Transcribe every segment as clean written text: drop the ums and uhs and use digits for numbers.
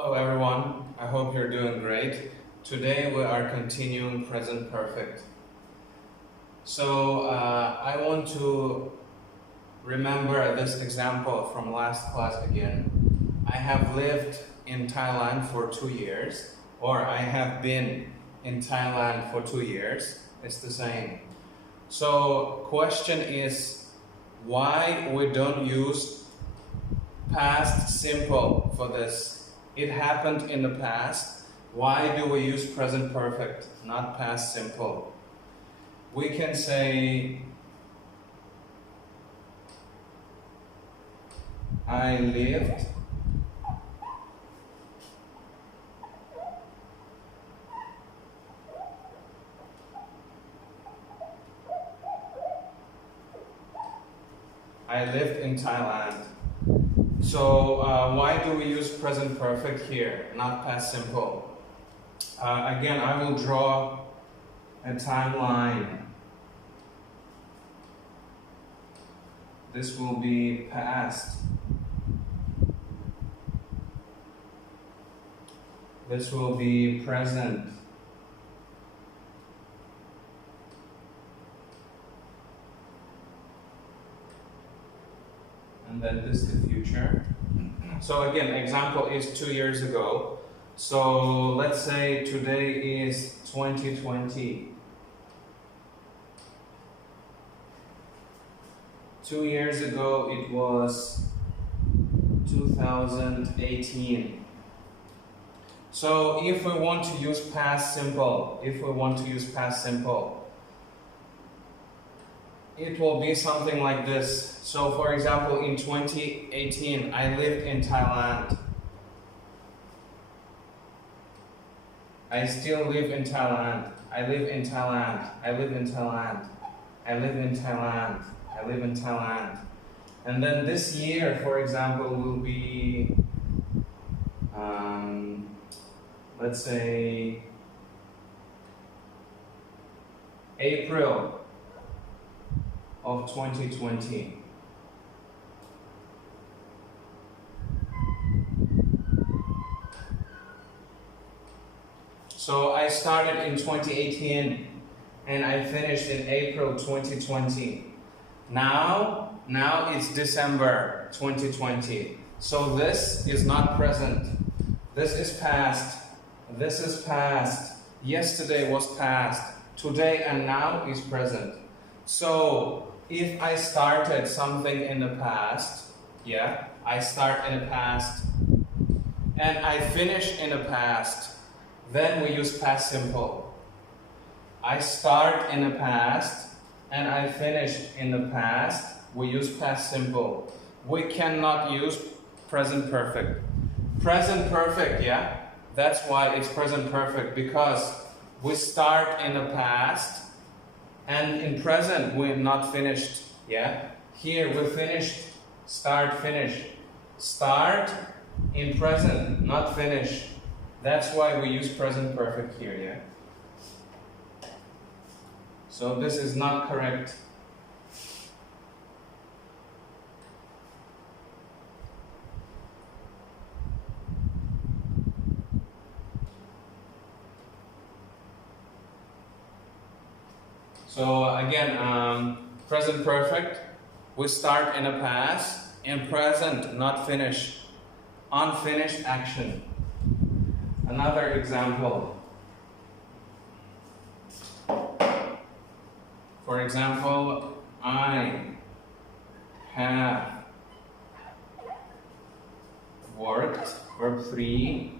Hello everyone, I hope you're doing great. Today we are continuing present perfect. So I want to remember this example from last class again. I have lived in Thailand for 2 years, or I have been in Thailand for 2 years. It's the same. So question is why we don't use past simple for this. It happened in the past. Why do we use present perfect, not past simple? We can say I lived in Thailand. So why do we use present perfect here, not past simple? Again, I will draw a timeline. This will be past. This will be present. And then this is the future. So again, example is 2 years ago. So let's say today is 2020. 2 years ago it was 2018. So if we want to use past simple, it will be something like this. So for example, in 2018, I lived in Thailand. I still live in Thailand. I live in Thailand. I live in Thailand. I live in Thailand. I live in Thailand. And then this year, for example, will be, let's say, April of 2020. So I started in 2018 and I finished in April 2020. Now it's December 2020. So this is not present. This is past. This is past. Yesterday was past. Today and now is present. So if I started something in the past, I start in the past and I finish in the past, then we use past simple. I start in the past and I finish in the past, we use past simple. We cannot use present perfect. Present perfect, that's why it's present perfect, because we start in the past and in present we're not finished, Here we finished, start, finish. Start in present, not finish. That's why we use present perfect here, So this is not correct. So again, present perfect, we start in the past, in present, not finished, unfinished action. Another example. For example, I have worked, verb 3,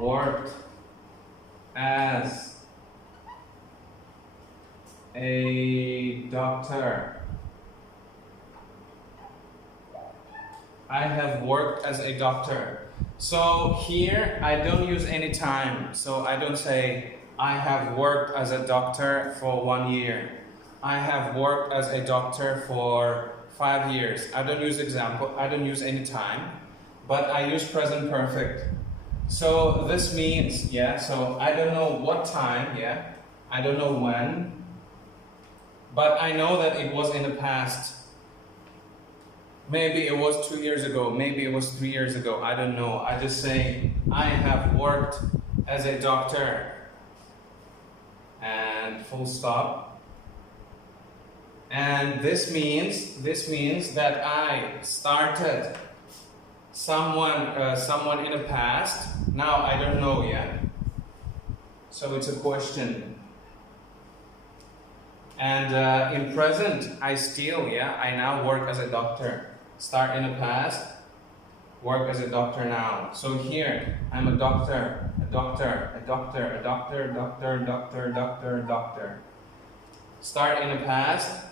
worked as a doctor. I have worked as a doctor. So here I don't use any time. So I don't say I have worked as a doctor for 1 year. I have worked as a doctor for 5 years. I don't use example. I don't use any time, but I use present perfect. So this means, so I don't know what time, I don't know when, but I know that it was in the past. Maybe it was 2 years ago, maybe it was 3 years ago, I don't know. I just say, I have worked as a doctor. And full stop. And this means that I started someone in the past. Now I don't know yet. So it's a question. And in present, I now work as a doctor. Start in the past, work as a doctor now. So here, I'm a doctor, a doctor, a doctor, a doctor, doctor, doctor, doctor, doctor. Start in the past,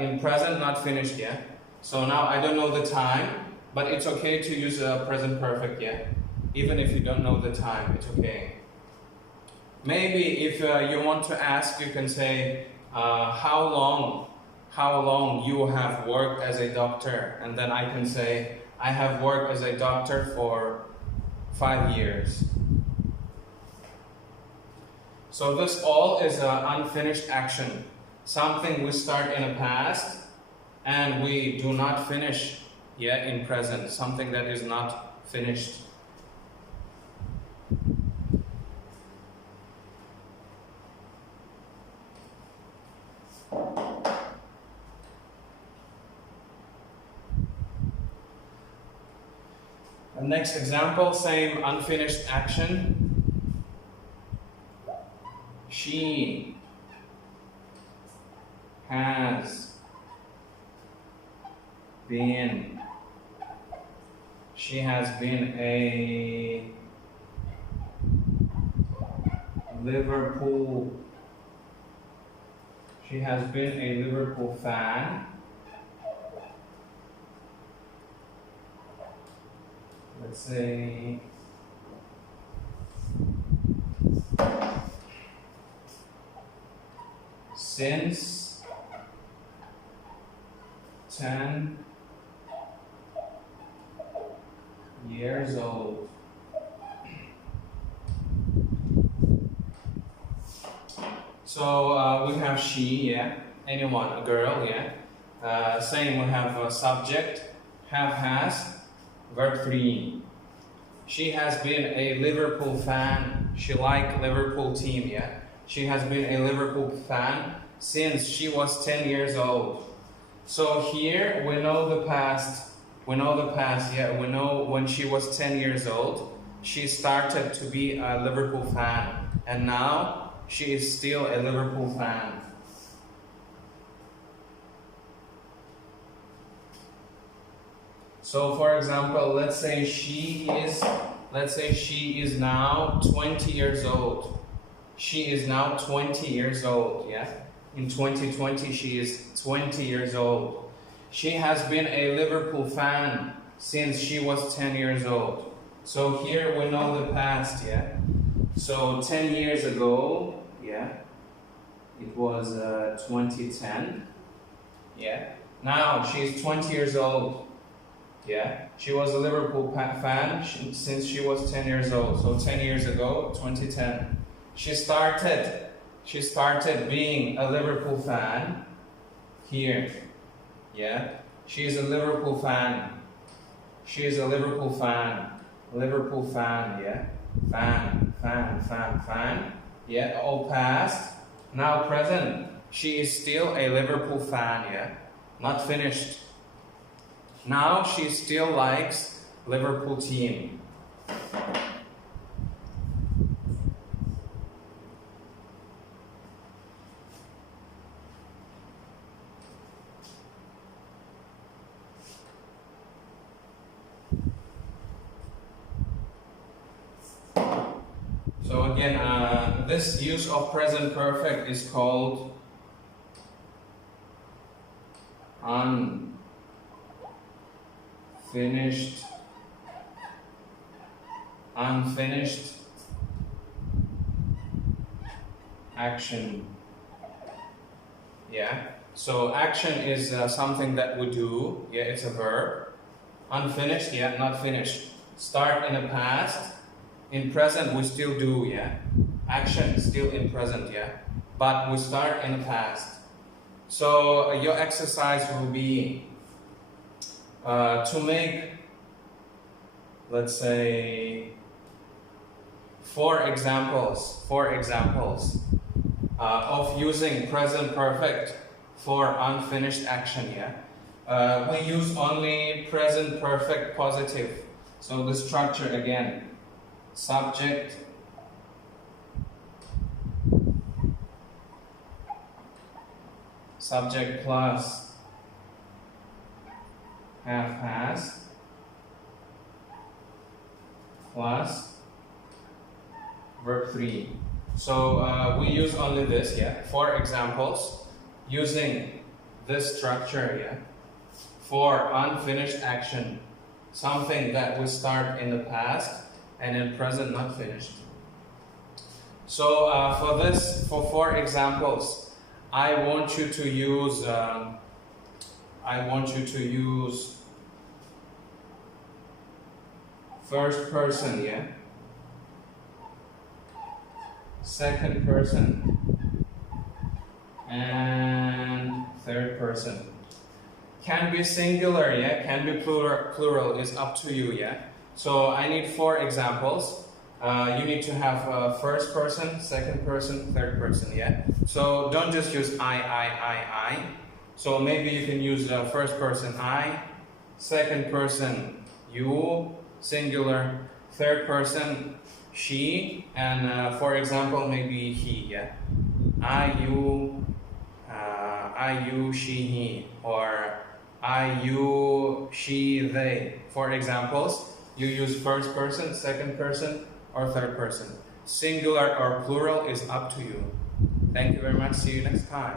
in present, not finished yet. So now I don't know the time, but it's okay to use a present perfect yet. Even if you don't know the time, it's okay. Maybe if you want to ask, you can say, how long you have worked as a doctor? And then I can say, I have worked as a doctor for 5 years. So this all is an unfinished action. Something we start in the past and we do not finish yet in present. Something that is not finished. The next example, same unfinished action. She has been a Liverpool fan. Let's say since 10 years old. So we have she, anyone, a girl, same, we have a subject, have, has, verb 3. She has been a Liverpool fan. She likes Liverpool team, She has been a Liverpool fan since she was 10 years old. So here we know the past. We know when she was 10 years old, she started to be a Liverpool fan. And now she is still a Liverpool fan. So for example, let's say she is now 20 years old. She is now 20 years old, In 2020, she is 20 years old. She has been a Liverpool fan since she was 10 years old. So here we know the past, So 10 years ago, it was 2010, Now she's 20 years old. She was a Liverpool fan since she was 10 years old. So 10 years ago, 2010. She started being a Liverpool fan here. She is a Liverpool fan. She is a Liverpool fan. Liverpool fan, Fan. All past. Now present. She is still a Liverpool fan, Not finished. Now she still likes Liverpool team. So again, this use of present perfect is called unfinished action. So action is something that we do. It's a verb. Unfinished, not finished. Start in the past. In present, we still do, Action is still in present, But we start in the past. So your exercise will be to make, let's say, four examples of using present perfect for unfinished action. Yeah, we use only present perfect positive. So the structure again: subject, subject plus have has plus verb 3. So we use only this, yeah, for examples using this structure, yeah, for unfinished action, something that we start in the past and in present not finished. So for four examples, I want you to use first person, yeah, second person, and third person. Can be singular, yeah, can be plural, is up to you, yeah. So I need four examples. You need to have first person, second person, third person, yeah. So don't just use I. So maybe you can use first person I, second person you, singular, third person she, and for example maybe he, yeah. I, you, she, he, or I, you, she, they. For examples, you use first person, second person, or third person. Singular or plural is up to you. Thank you very much. See you next time.